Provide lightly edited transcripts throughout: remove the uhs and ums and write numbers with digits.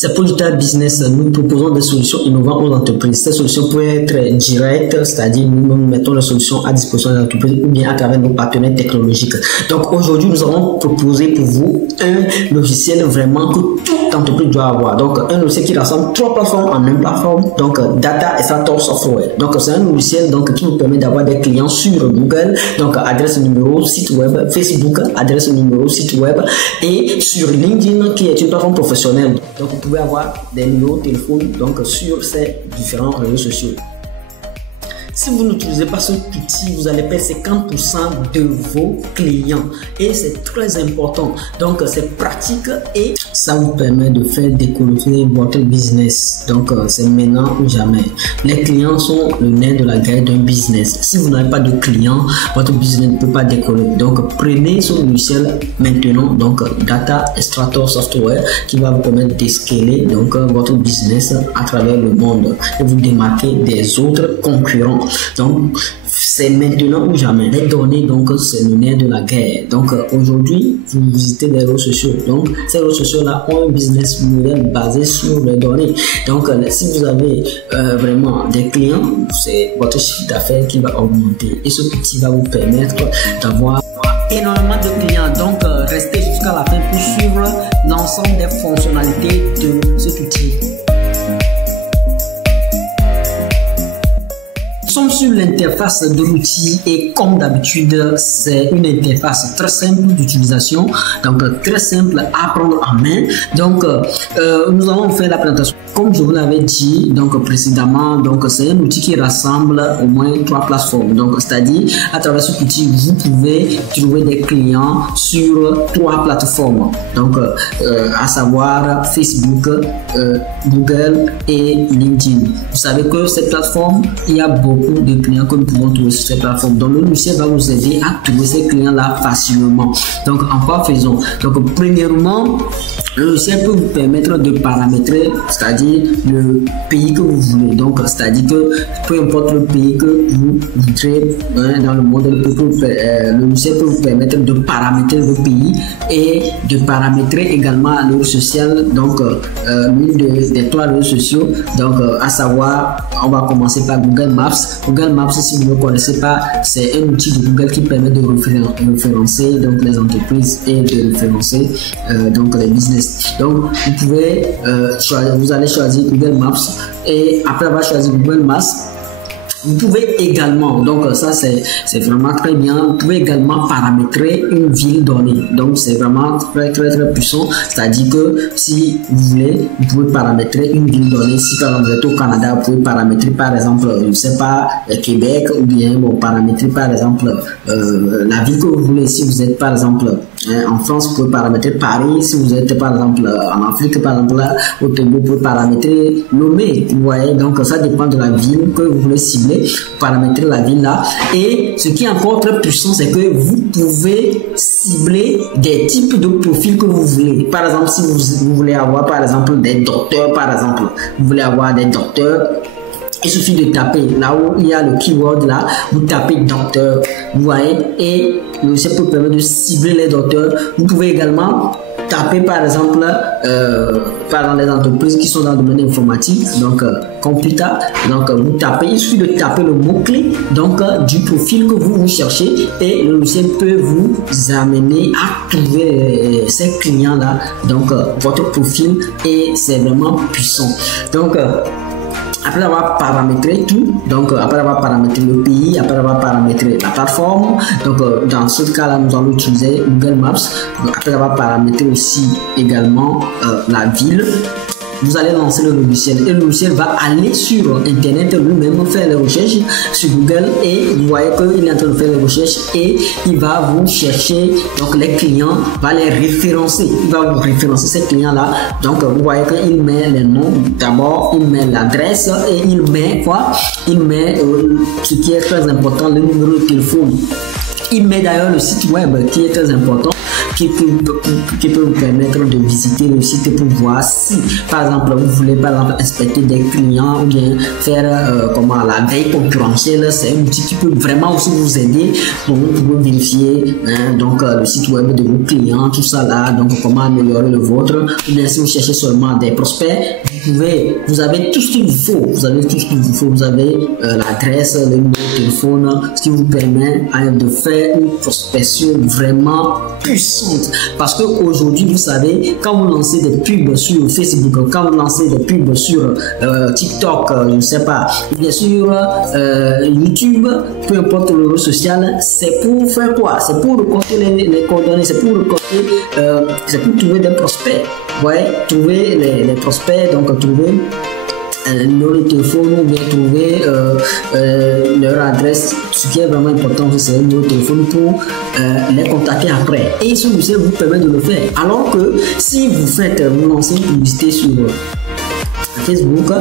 C'est pour Digital Business, nous proposons des solutions innovantes aux entreprises. Ces solutions peuvent être directes, c'est-à-dire nous mettons les solutions à disposition des entreprises ou bien à travers nos partenaires technologiques. Donc aujourd'hui, nous allons proposer pour vous un logiciel vraiment que toute entreprise doit avoir. Donc un logiciel qui rassemble 3 plateformes en une plateforme, donc Data Extractor Software. Donc c'est un logiciel donc, qui vous permet d'avoir des clients sur Google, donc adresse numéro, site web, Facebook, adresse numéro, site web, et sur LinkedIn qui est une plateforme professionnelle. Donc vous pouvez avoir des numéros de téléphone donc, sur ces différents réseaux sociaux. Si vous n'utilisez pas ce outil, vous allez perdre 50% de vos clients et c'est très important. Donc c'est pratique et ça vous permet de faire décoller votre business. Donc c'est maintenant ou jamais. Les clients sont le nerf de la guerre d'un business. Si vous n'avez pas de clients, votre business ne peut pas décoller. Donc prenez ce logiciel maintenant, donc Data Extractor Software, qui va vous permettre d'escaler donc votre business à travers le monde et vous démarquer des autres concurrents. Donc c'est maintenant ou jamais. Les données, donc c'est le nerf de la guerre. Donc aujourd'hui, vous visitez les réseaux sociaux. Donc ces réseaux sociaux là ont un business model basé sur les données. Donc si vous avez vraiment des clients, c'est votre chiffre d'affaires qui va augmenter et ce outil va vous permettre d'avoir énormément de clients. Donc restez jusqu'à la fin pour suivre l'ensemble des fonctionnalités de cet outil. Nous sommes sur l'interface de l'outil et comme d'habitude c'est une interface très simple d'utilisation, donc très simple à prendre en main. Donc nous allons faire la présentation comme je vous l'avais dit donc précédemment. Donc c'est un outil qui rassemble au moins 3 plateformes. Donc c'est-à-dire à travers cet outil vous pouvez trouver des clients sur 3 plateformes. Donc à savoir Facebook, Google et LinkedIn. Vous savez que cette plateforme, il y a beaucoup de clients que nous pouvons trouver sur cette plateforme. Donc le logiciel va vous aider à trouver ces clients là facilement. Donc en quoi faisons? Donc premièrement, le logiciel peut vous permettre de paramétrer, c'est-à-dire le pays que vous voulez. Donc c'est-à-dire que peu importe le pays que vous voudrez dans le monde, le logiciel peut vous permettre de paramétrer le pays et de paramétrer également le réseau social. Donc l'une des 3 réseaux sociaux, donc à savoir, on va commencer par Google Maps. Google Maps, si vous ne connaissez pas, c'est un outil de Google qui permet de référencer donc les entreprises et de référencer donc les business. Donc vous pouvez vous allez choisir Google Maps et après avoir choisi Google Maps, vous pouvez également, donc ça c'est vraiment très bien, vous pouvez également paramétrer une ville donnée. Donc c'est vraiment très puissant, c'est-à-dire que si vous voulez, vous pouvez paramétrer une ville donnée. Si par exemple vous êtes au Canada, vous pouvez paramétrer par exemple, je ne sais pas, Québec, ou bien bon, paramétrer par exemple la ville que vous voulez. Si vous êtes par exemple en France, vous pouvez paramétrer Paris. Si vous êtes par exemple en Afrique, par exemple là, au Togo, vous pouvez paramétrer Lomé. Vous voyez, donc ça dépend de la ville que vous voulez cibler. Paramétrer la ville là. Et ce qui est encore très puissant, c'est que vous pouvez cibler des types de profils que vous voulez. Par exemple, si vous voulez avoir par exemple des docteurs, par exemple, vous voulez avoir des docteurs, il suffit de taper là où il y a le keyword là, vous tapez docteur, vous voyez, et le logiciel peut permettre de cibler les docteurs. Vous pouvez également taper par exemple par les entreprises qui sont dans le domaine informatique, donc computer, donc vous tapez, il suffit de taper le mot-clé donc du profil que vous cherchez et le logiciel peut vous amener à trouver ces clients là, donc votre profil, et c'est vraiment puissant. Donc après avoir paramétré tout, donc après avoir paramétré le pays, après avoir paramétré la plateforme, donc dans ce cas là nous allons utiliser Google Maps. Après avoir paramétré aussi également la ville, vous allez lancer le logiciel et le logiciel va aller sur internet lui-même faire les recherches sur Google et vous voyez qu'il est en train de faire les recherches et il va vous chercher donc les clients, va les référencer, il va vous référencer ces clients là. Donc vous voyez qu'il met les noms d'abord, il met l'adresse et il met quoi, il met ce qui est très important, le numéro de téléphone. Il met d'ailleurs le site web qui est très important. qui peut vous permettre de visiter le site pour voir si, par exemple, vous voulez par exemple inspecter des clients ou bien faire la veille concurrentielle. C'est un outil qui peut vraiment aussi vous aider. Donc, vous pouvez vérifier donc le site web de vos clients, tout ça là, donc comment améliorer le vôtre. Ou bien si vous cherchez seulement des prospects, vous avez tout ce qu'il vous faut. Vous avez tout ce qu'il vous faut. Vous avez l'adresse, le numéro de téléphone, ce qui vous permet de faire une prospection vraiment puissante. Parce qu'aujourd'hui, vous savez, quand vous lancez des pubs sur Facebook, quand vous lancez des pubs sur TikTok, je ne sais pas, bien sûr, YouTube, peu importe le réseau social, c'est pour faire quoi? C'est pour récolter les coordonnées, c'est pour trouver des prospects. Ouais, trouver les prospects, donc trouver leur téléphone ou bien trouver leur adresse. Ce qui est vraiment important, c'est le numéro de téléphone pour les contacter après. Et ce logiciel vous permet de le faire. Alors que si vous lancez une publicité sur Facebook,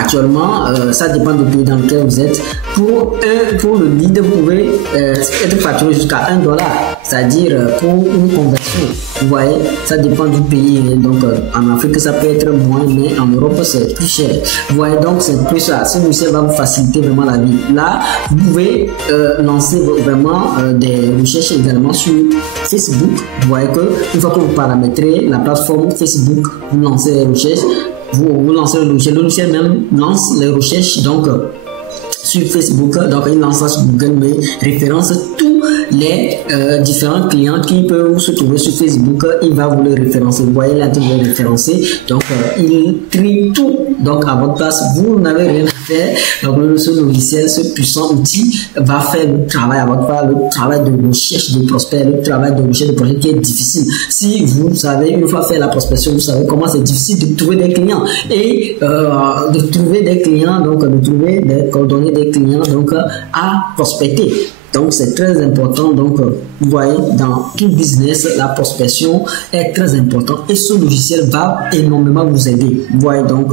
actuellement, ça dépend du pays dans lequel vous êtes. Pour le lead, vous pouvez être facturé jusqu'à $1, c'est-à-dire pour une conversion. Vous voyez, ça dépend du pays. Donc, en Afrique, ça peut être moins, mais en Europe, c'est plus cher. Vous voyez, donc, c'est plus ça. Ce logiciel va vous faciliter vraiment la vie. Là, vous pouvez lancer vraiment des recherches également sur Facebook. Vous voyez que une fois que vous paramétrez la plateforme Facebook, vous lancez les recherches. Vous lancez le logiciel même lance les recherches donc sur Facebook, donc il lance ça sur Google, mais référence tous les différents clients qui peuvent se trouver sur Facebook, il va vous les référencer. Vous voyez là, il est référencé, donc il trie tout, donc à votre place, vous n'avez rien à faire. Donc ce logiciel, ce puissant outil va faire le travail à votre place, le travail de recherche de prospects, le travail de recherche de projet qui est difficile. Si vous savez une fois faire la prospection, vous savez comment c'est difficile de trouver des clients et de trouver des clients, donc de trouver des coordonnées des clients donc à prospecter. Donc c'est très important. Donc vous voyez, dans tout business, la prospection est très importante et ce logiciel va énormément vous aider. Vous voyez, donc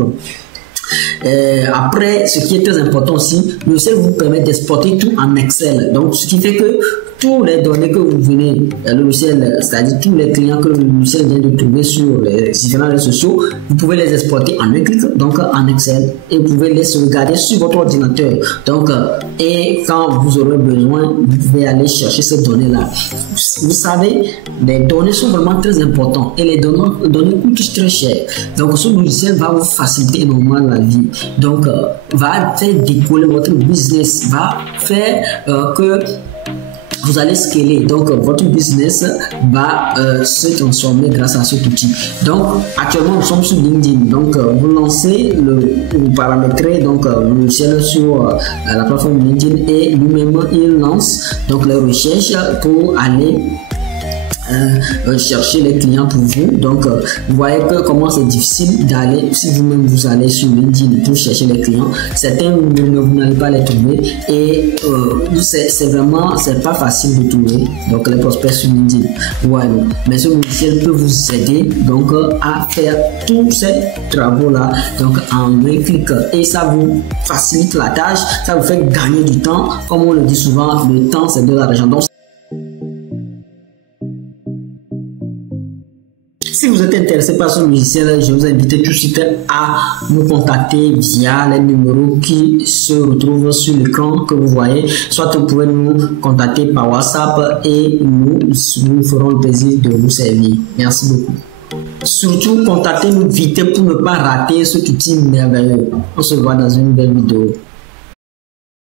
après, ce qui est très important aussi, le logiciel vous permet d'exporter tout en Excel. Donc ce qui fait que tous les données que vous venez, le logiciel, c'est-à-dire tous les clients que le logiciel vient de trouver sur les différents réseaux sociaux, vous pouvez les exporter en un clic, donc en Excel, et vous pouvez les sauvegarder sur votre ordinateur. Donc, et quand vous aurez besoin, vous pouvez aller chercher ces données-là. Vous savez, les données sont vraiment très importantes et les données coûtent très cher. Donc, ce logiciel va vous faciliter énormément la vie. Donc, va faire décoller votre business, va faire que vous allez scaler, donc votre business va se transformer grâce à cet outil. Donc actuellement nous sommes sur LinkedIn, donc vous lancez vous paramétrez donc le logiciel sur la plateforme LinkedIn et lui-même il lance donc les recherches pour aller chercher les clients pour vous. Donc vous voyez que comment c'est difficile d'aller, si vous-même vous allez sur LinkedIn pour chercher les clients, certains vous n'allez pas les trouver et c'est vraiment, c'est pas facile de trouver donc les prospects sur LinkedIn. Voilà. Mais ce logiciel peut vous aider donc à faire tous ces travaux là donc en un clic et ça vous facilite la tâche, ça vous fait gagner du temps. Comme on le dit souvent, le temps c'est de l'argent. Donc si vous êtes intéressé par ce logiciel, je vous invite tout de suite à nous contacter via les numéros qui se retrouvent sur l'écran que vous voyez. Soit vous pouvez nous contacter par WhatsApp et nous ferons le plaisir de vous servir. Merci beaucoup. Surtout, contactez-nous vite pour ne pas rater ce outil merveilleux. On se voit dans une nouvelle vidéo.